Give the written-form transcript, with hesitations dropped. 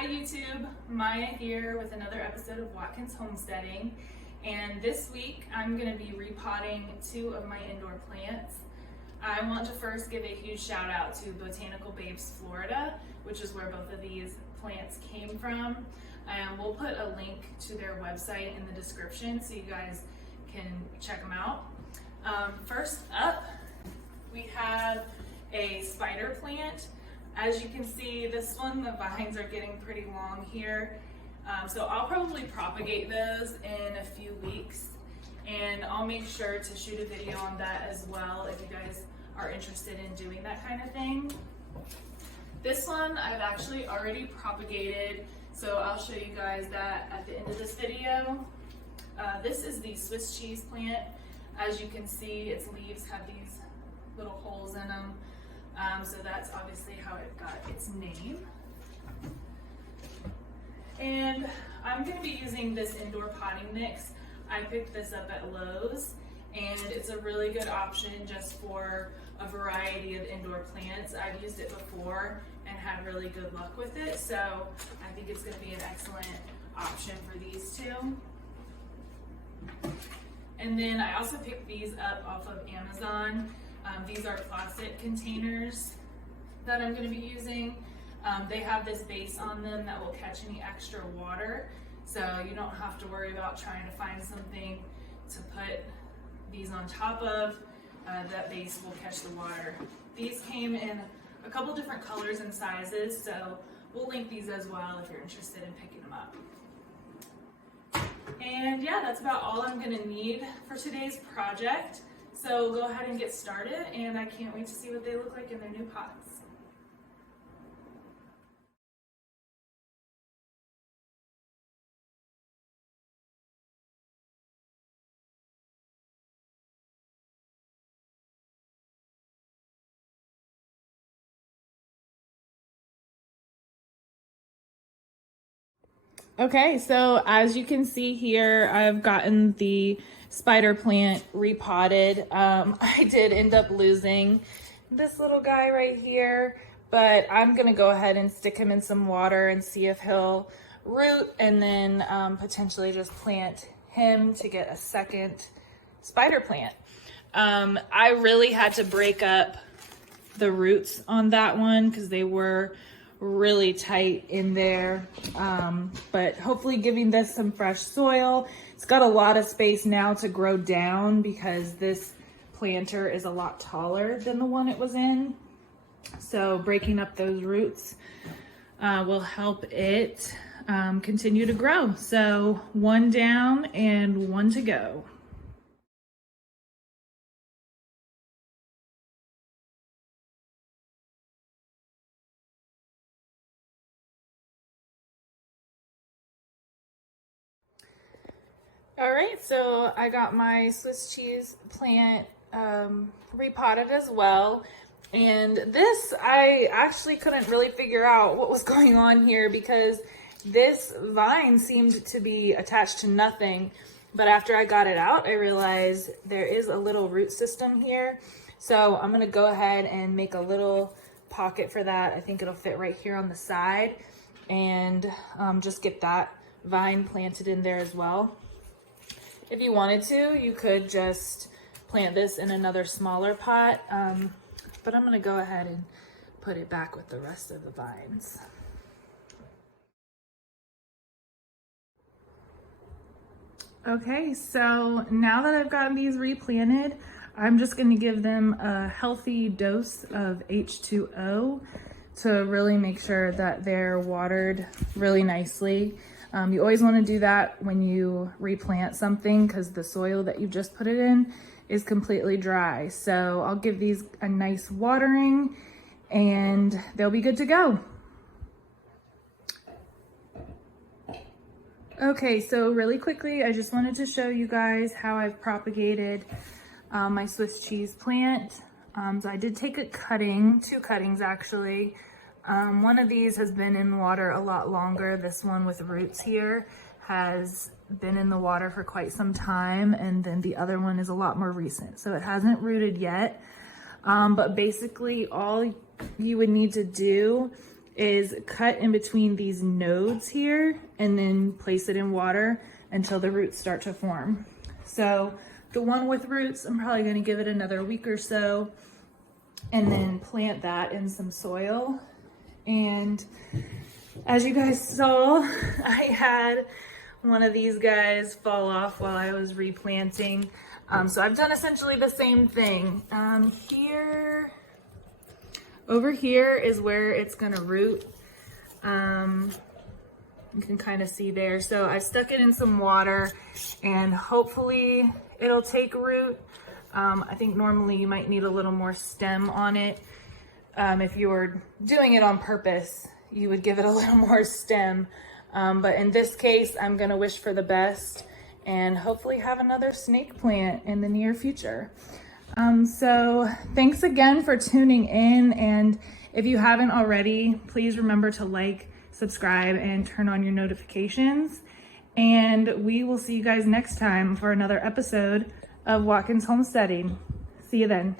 Hi YouTube, Maya here with another episode of Watkins Homesteading, and this week I'm going to be repotting 2 of my indoor plants. I want to first give a huge shout out to Botanical Babes Florida, which is where both of these plants came from. We'll put a link to their website in the description so you guys can check them out. First up, we have a spider plant. As you can see, this one, the vines are getting pretty long here. So I'll probably propagate those in a few weeks, and I'll make sure to shoot a video on that as well if you guys are interested in doing that kind of thing. This one I've actually already propagated, so I'll show you guys that at the end of this video. This is the Swiss cheese plant. As you can see, its leaves have these little holes in them. So that's obviously how it got its name. And I'm going to be using this indoor potting mix. I picked this up at Lowe's, and it's a really good option just for a variety of indoor plants. I've used it before and had really good luck with it, so I think it's going to be an excellent option for these 2. And then I also picked these up off of Amazon. These are plastic containers that I'm going to be using. They have this base on them that will catch any extra water, so you don't have to worry about trying to find something to put these on top of. That base will catch the water. These came in a couple different colors and sizes, so we'll link these as well if you're interested in picking them up. And yeah, that's about all I'm going to need for today's project. So go ahead and get started, and I can't wait to see what they look like in their new pots. Okay, so as you can see here, I've gotten the spider plant repotted. I did end up losing this little guy right here, but I'm gonna go ahead and stick him in some water and see if he'll root, and then potentially just plant him to get a second spider plant. I really had to break up the roots on that one because they were really tight in there, but hopefully giving this some fresh soil. It's got a lot of space now to grow down because this planter is a lot taller than the one it was in, so breaking up those roots will help it continue to grow. So 1 down and 1 to go. All right, so I got my Swiss cheese plant repotted as well. And this, I actually couldn't really figure out what was going on here because this vine seemed to be attached to nothing. But after I got it out, I realized there is a little root system here. So I'm gonna go ahead and make a little pocket for that. I think it'll fit right here on the side, and just get that vine planted in there as well. If you wanted to, you could just plant this in another smaller pot, but I'm gonna go ahead and put it back with the rest of the vines. Okay, so now that I've gotten these replanted, I'm just gonna give them a healthy dose of H2O to really make sure that they're watered really nicely. You always want to do that when you replant something because the soil that you've just put it in is completely dry. So I'll give these a nice watering and they'll be good to go. Okay, so really quickly, I just wanted to show you guys how I've propagated my Swiss cheese plant. So I did take a cutting, 2 cuttings actually. One of these has been in water a lot longer. This one with roots here has been in the water for quite some time, and then the other one is a lot more recent, so it hasn't rooted yet. But basically all you would need to do is cut in between these nodes here and then place it in water until the roots start to form. So the one with roots, I'm probably going to give it another week or so and then plant that in some soil. And as you guys saw, I had one of these guys fall off while I was replanting. So I've done essentially the same thing. Over here is where it's gonna root. You can kind of see there. So I stuck it in some water and hopefully it'll take root. I think normally you might need a little more stem on it. If you were doing it on purpose, you would give it a little more stem. But in this case, I'm gonna wish for the best and hopefully have another snake plant in the near future. So thanks again for tuning in. And if you haven't already, please remember to like, subscribe, and turn on your notifications. And we will see you guys next time for another episode of Watkins Homesteading. See you then.